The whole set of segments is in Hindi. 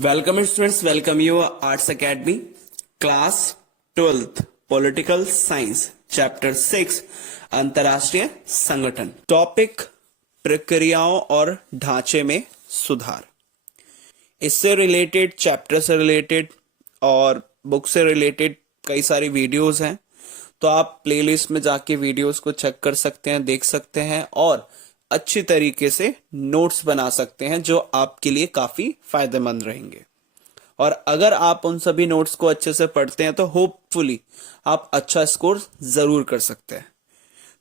Welcome students, welcome you arts academy class 12th political science chapter 6 अंतरराष्ट्रीय संगठन। टॉपिक प्रक्रियाओं और ढांचे में सुधार। इससे रिलेटेड, चैप्टर से रिलेटेड और बुक से रिलेटेड कई सारी वीडियोस हैं, तो आप प्लेलिस्ट में जाके वीडियोस को चेक कर सकते हैं, देख सकते हैं और अच्छी तरीके से नोट्स बना सकते हैं जो आपके लिए काफी फायदेमंद रहेंगे। और अगर आप उन सभी नोट्स को अच्छे से पढ़ते हैं तो होपफुली आप अच्छा स्कोर जरूर कर सकते हैं।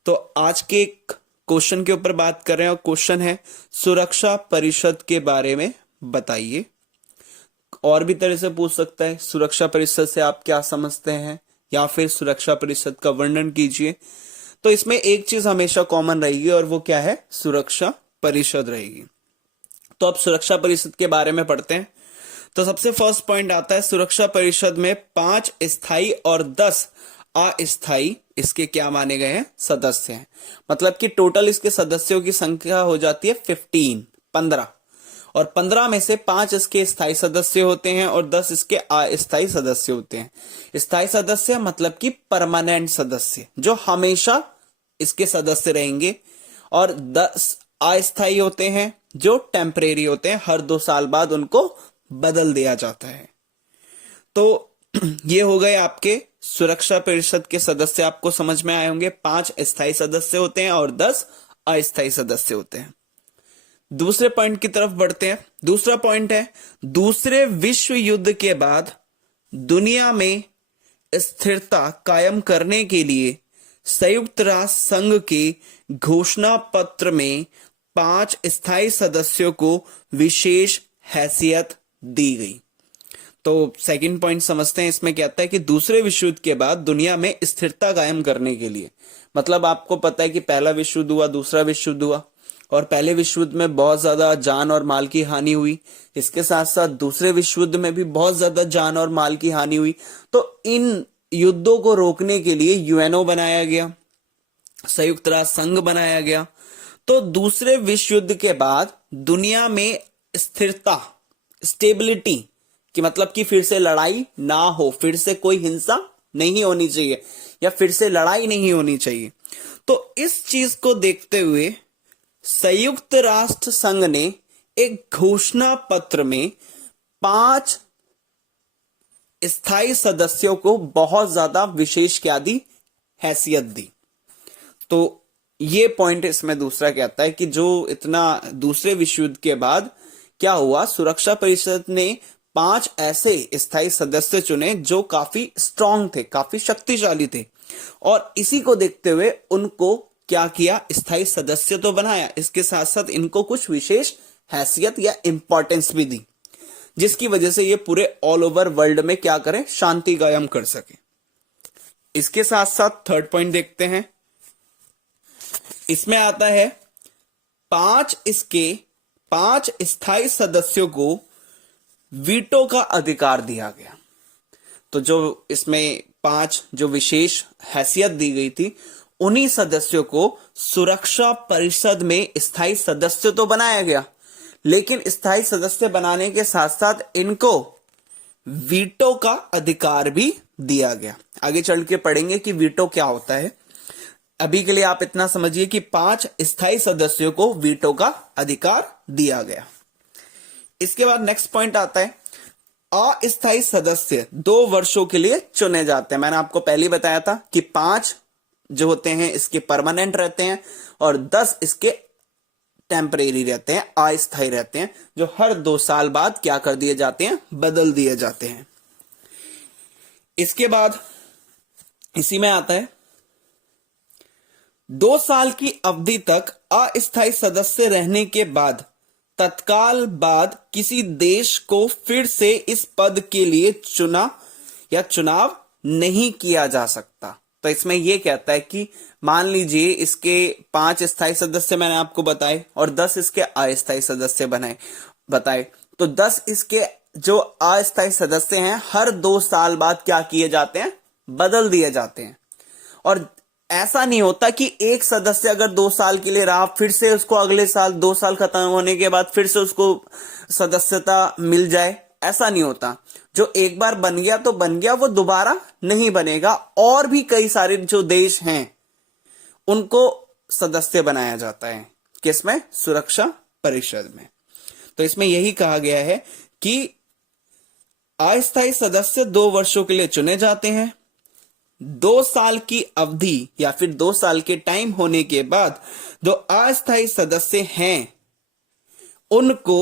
तो आज के एक क्वेश्चन के ऊपर बात कर रहे हैं और क्वेश्चन है सुरक्षा परिषद के बारे में बताइए। और भी तरह से पूछ सकता है, सुरक्षा परिषद से आप क्या समझते हैं, या फिर सुरक्षा परिषद का वर्णन कीजिए। तो इसमें एक चीज हमेशा कॉमन रहेगी और वो क्या है, सुरक्षा परिषद रहेगी। तो अब सुरक्षा परिषद के बारे में पढ़ते हैं। तो सबसे फर्स्ट पॉइंट आता है, सुरक्षा परिषद में 5 स्थायी और 10 अस्थायी इसके क्या माने गए हैं, सदस्य हैं। मतलब कि टोटल इसके सदस्यों की संख्या हो जाती है 15 और 15 में से 5 इसके स्थायी सदस्य होते हैं और 10 इसके अस्थायी सदस्य होते हैं। स्थायी सदस्य मतलब कि परमानेंट सदस्य जो हमेशा इसके सदस्य रहेंगे, और 10 अस्थायी होते हैं जो टेम्परेरी होते हैं, हर 2 साल बाद उनको बदल दिया जाता है। तो ये हो गए आपके सुरक्षा परिषद के सदस्य, आपको समझ में आए होंगे। 5 स्थायी सदस्य होते हैं और 10 अस्थायी सदस्य होते हैं। दूसरे पॉइंट की तरफ बढ़ते हैं। दूसरा पॉइंट है, दूसरे विश्व युद्ध के बाद दुनिया में स्थिरता कायम करने के लिए संयुक्त राष्ट्र संघ के घोषणा पत्र में 5 स्थायी सदस्यों को विशेष हैसियत दी गई। तो सेकंड पॉइंट समझते हैं, इसमें कहता है कि दूसरे विश्व युद्ध के बाद दुनिया में स्थिरता कायम करने के लिए, मतलब आपको पता है कि पहला विश्व युद्ध हुआ, दूसरा विश्व युद्ध हुआ, और पहले विश्व युद्ध में बहुत ज्यादा जान और माल की हानि हुई। इसके साथ साथ दूसरे विश्व युद्ध में भी बहुत ज्यादा जान और माल की हानि हुई। तो इन युद्धों को रोकने के लिए यूएनओ बनाया गया, संयुक्त राष्ट्र संघ बनाया गया। तो दूसरे विश्व युद्ध के बाद दुनिया में स्थिरता, स्टेबिलिटी कि मतलब कि फिर से लड़ाई ना हो, फिर से कोई हिंसा नहीं होनी चाहिए या फिर से लड़ाई नहीं होनी चाहिए। तो इस चीज को देखते हुए संयुक्त राष्ट्र संघ ने एक घोषणा पत्र में 5 स्थायी सदस्यों को बहुत ज्यादा विशेष क्या दी, हैसियत दी। तो ये पॉइंट इसमें दूसरा कहता है कि जो इतना दूसरे विश्व युद्ध के बाद क्या हुआ, सुरक्षा परिषद ने 5 ऐसे स्थायी सदस्य चुने जो काफी स्ट्रांग थे, काफी शक्तिशाली थे, और इसी को देखते हुए उनको क्या किया, स्थायी सदस्य तो बनाया, इसके साथ साथ इनको कुछ विशेष हैसियत या इंपॉर्टेंस भी दी, जिसकी वजह से ये पूरे ऑल ओवर वर्ल्ड में क्या करें, शांति कायम कर सके। इसके साथ साथ थर्ड पॉइंट देखते हैं। इसमें आता है 5 स्थायी सदस्यों को वीटो का अधिकार दिया गया। तो जो इसमें 5 जो विशेष हैसियत दी गई थी, उन्हीं सदस्यों को सुरक्षा परिषद में स्थायी सदस्य तो बनाया गया, लेकिन स्थायी सदस्य बनाने के साथ साथ इनको वीटो का अधिकार भी दिया गया। आगे चल के पढ़ेंगे कि वीटो क्या होता है। अभी के लिए आप इतना समझिए कि 5 स्थायी सदस्यों को वीटो का अधिकार दिया गया। इसके बाद नेक्स्ट पॉइंट आता है, अस्थायी सदस्य 2 वर्षों के लिए चुने जाते हैं। मैंने आपको पहले ही बताया था कि 5 जो होते हैं इसके परमानेंट रहते हैं और 10 इसके टेम्परेरी रहते हैं, अस्थायी रहते हैं, जो हर 2 साल बाद क्या कर दिए जाते हैं, बदल दिए जाते हैं। इसके बाद इसी में आता है 2 साल की अवधि तक अस्थायी सदस्य रहने के बाद तत्काल बाद किसी देश को फिर से इस पद के लिए चुनाव नहीं किया जा सकता। तो इसमें यह कहता है कि मान लीजिए इसके 5 स्थायी सदस्य मैंने आपको बताए और 10 इसके अस्थायी सदस्य बताए, तो 10 इसके जो अस्थायी सदस्य हैं हर 2 साल बाद क्या किए जाते हैं, बदल दिए जाते हैं। और ऐसा नहीं होता कि एक सदस्य अगर 2 साल के लिए रहा, फिर से उसको अगले साल 2 साल खत्म होने के बाद फिर से उसको सदस्यता मिल जाए, ऐसा नहीं होता। जो एक बार बन गया तो बन गया, वो दोबारा नहीं बनेगा। और भी कई सारे जो देश हैं उनको सदस्य बनाया जाता है, किसमें? सुरक्षा परिषद में। तो इसमें यही कहा गया है कि अस्थायी सदस्य 2 वर्षों के लिए चुने जाते हैं। 2 साल की अवधि या फिर 2 साल के टाइम होने के बाद जो अस्थायी सदस्य हैं उनको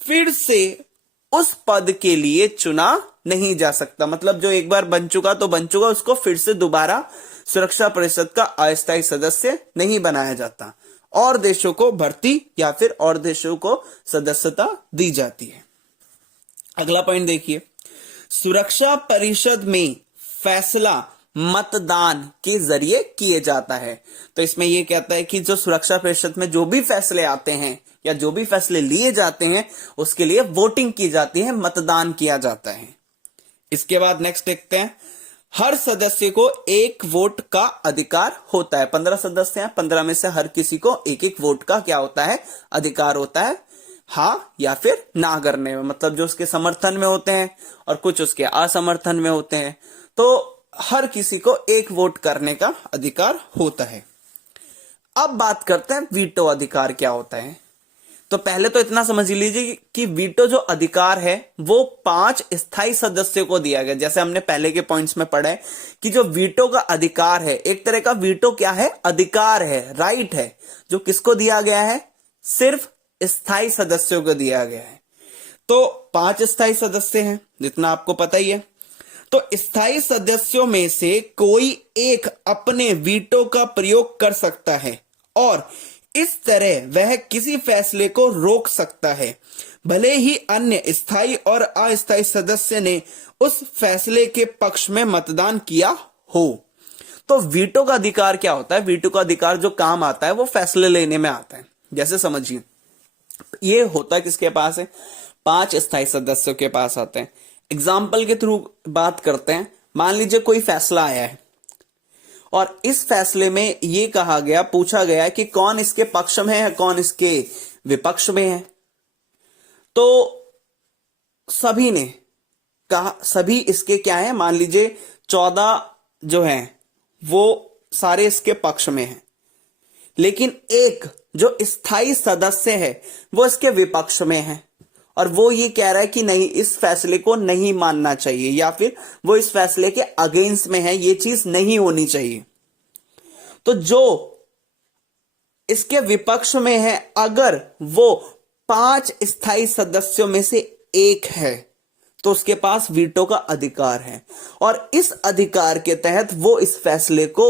फिर से उस पद के लिए चुना नहीं जा सकता। मतलब जो एक बार बन चुका तो बन चुका, उसको फिर से दोबारा सुरक्षा परिषद का अस्थायी सदस्य नहीं बनाया जाता। और देशों को भर्ती या फिर और देशों को सदस्यता दी जाती है। अगला पॉइंट देखिए, सुरक्षा परिषद में फैसला मतदान के जरिए किए जाता है। तो इसमें यह कहता है कि जो सुरक्षा परिषद में जो भी फैसले आते हैं या जो भी फैसले लिए जाते हैं उसके लिए वोटिंग की जाती है, मतदान किया जाता है। इसके बाद नेक्स्ट देखते हैं, हर सदस्य को 1 वोट का अधिकार होता है। 15 सदस्य हैं, 15 में से हर किसी को 1-1 वोट का क्या होता है? अधिकार होता है, हाँ या फिर ना करने में। मतलब जो उसके समर्थन में होते हैं और कुछ उसके असमर्थन में होते हैं। तो हर किसी को 1 वोट करने का अधिकार होता है। अब बात करते हैं वीटो अधिकार क्या होता है। तो पहले तो इतना समझ लीजिए कि वीटो जो अधिकार है वो 5 स्थायी सदस्यों को दिया गया। जैसे हमने पहले के पॉइंट्स में पढ़ा है कि जो वीटो का अधिकार है, एक तरह का वीटो क्या है? अधिकार है, राइट है, जो किसको दिया गया है? सिर्फ स्थायी सदस्यों को दिया गया है। तो 5 स्थायी सदस्य हैं, जितना आपको पता ही है। तो स्थायी सदस्यों में से कोई एक अपने वीटो का प्रयोग कर सकता है और इस तरह वह किसी फैसले को रोक सकता है, भले ही अन्य स्थायी और अस्थायी सदस्य ने उस फैसले के पक्ष में मतदान किया हो। तो वीटो का अधिकार क्या होता है? वीटो का अधिकार जो काम आता है वो फैसले लेने में आता है। जैसे समझिए, ये होता है किसके पास है? 5 स्थायी सदस्यों के पास आते हैं। एग्जाम्पल के थ्रू बात करते हैं। मान लीजिए कोई फैसला आया है और इस फैसले में यह कहा गया, पूछा गया कि कौन इसके पक्ष में है, कौन इसके विपक्ष में है। तो सभी ने कहा, सभी इसके क्या है? मान लीजिए 14 जो है वो सारे इसके पक्ष में हैं, लेकिन एक जो स्थायी सदस्य है वो इसके विपक्ष में है और वो ये कह रहा है कि नहीं, इस फैसले को नहीं मानना चाहिए या फिर वो इस फैसले के अगेंस्ट में है, ये चीज नहीं होनी चाहिए। तो जो इसके विपक्ष में है, अगर वो 5 स्थायी सदस्यों में से एक है तो उसके पास वीटो का अधिकार है और इस अधिकार के तहत वो इस फैसले को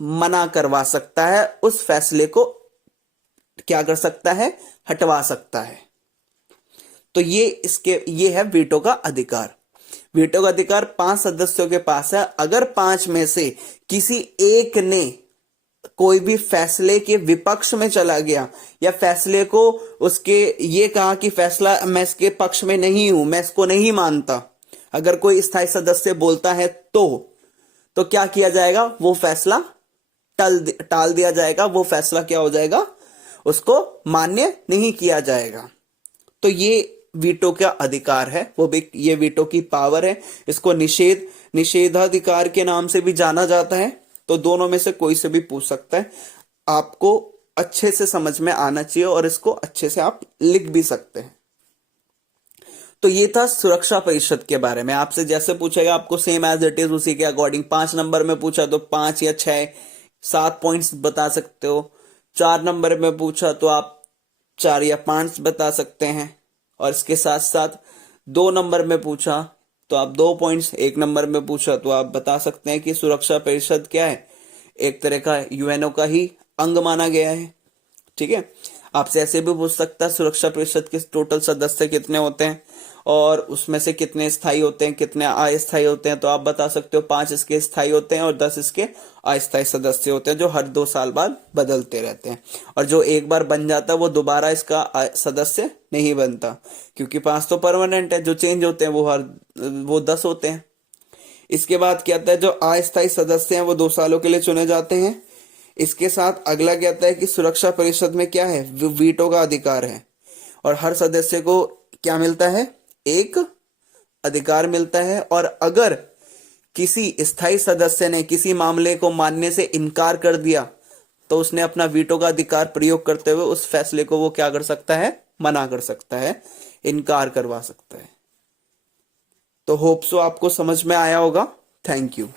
मना करवा सकता है, उस फैसले को क्या कर सकता है? हटवा सकता है। तो ये है वीटो का अधिकार। वीटो का अधिकार 5 सदस्यों के पास है। अगर 5 में से किसी एक ने कोई भी फैसले के विपक्ष में चला गया या फैसले को उसके ये कहा कि फैसला मैं इसके पक्ष में नहीं हूं, मैं इसको नहीं मानता, अगर कोई स्थायी सदस्य बोलता है तो क्या किया जाएगा? वो फैसला टाल दिया जाएगा। वो फैसला क्या हो जाएगा? उसको मान्य नहीं किया जाएगा। तो ये वीटो का अधिकार है, वो भी ये वीटो की पावर है। इसको निषेधाधिकार के नाम से भी जाना जाता है। तो दोनों में से कोई से भी पूछ सकता है। आपको अच्छे से समझ में आना चाहिए और इसको अच्छे से आप लिख भी सकते हैं। तो ये था सुरक्षा परिषद के बारे में। आपसे जैसे पूछेगा आपको सेम एज इट इज उसी के अकॉर्डिंग 5 नंबर में पूछा तो 5 या 6 7 पॉइंट्स बता सकते हो। 4 नंबर में पूछा तो आप 4 या 5 बता सकते हैं। और इसके साथ साथ 2 नंबर में पूछा तो आप 2 पॉइंट्स, 1 नंबर में पूछा तो आप बता सकते हैं कि सुरक्षा परिषद क्या है? एक तरह का यूएनओ का ही अंग माना गया है। ठीक है, आपसे ऐसे भी पूछ सकता है सुरक्षा परिषद के टोटल सदस्य कितने होते हैं और उसमें से कितने स्थायी होते हैं, कितने अस्थायी होते हैं। तो आप बता सकते हो 5 इसके स्थायी होते हैं और 10 इसके अस्थायी सदस्य होते हैं, जो हर 2 साल बाद बदलते रहते हैं। और जो एक बार बन जाता है वो दोबारा इसका सदस्य नहीं बनता, क्योंकि 5 तो परमानेंट है, जो चेंज होते हैं वो 10 होते हैं। इसके बाद क्या आता है? जो अस्थायी सदस्य हैं वो 2 सालों के लिए चुने जाते हैं। इसके साथ अगला क्या आता है कि सुरक्षा परिषद में क्या है? वीटो का अधिकार है और हर सदस्य को क्या मिलता है? एक अधिकार मिलता है, और अगर किसी स्थायी सदस्य ने किसी मामले को मानने से इनकार कर दिया तो उसने अपना वीटो का अधिकार प्रयोग करते हुए उस फैसले को वो क्या कर सकता है, मना कर सकता है, इनकार करवा सकता है। तो होप सो आपको समझ में आया होगा। Thank you.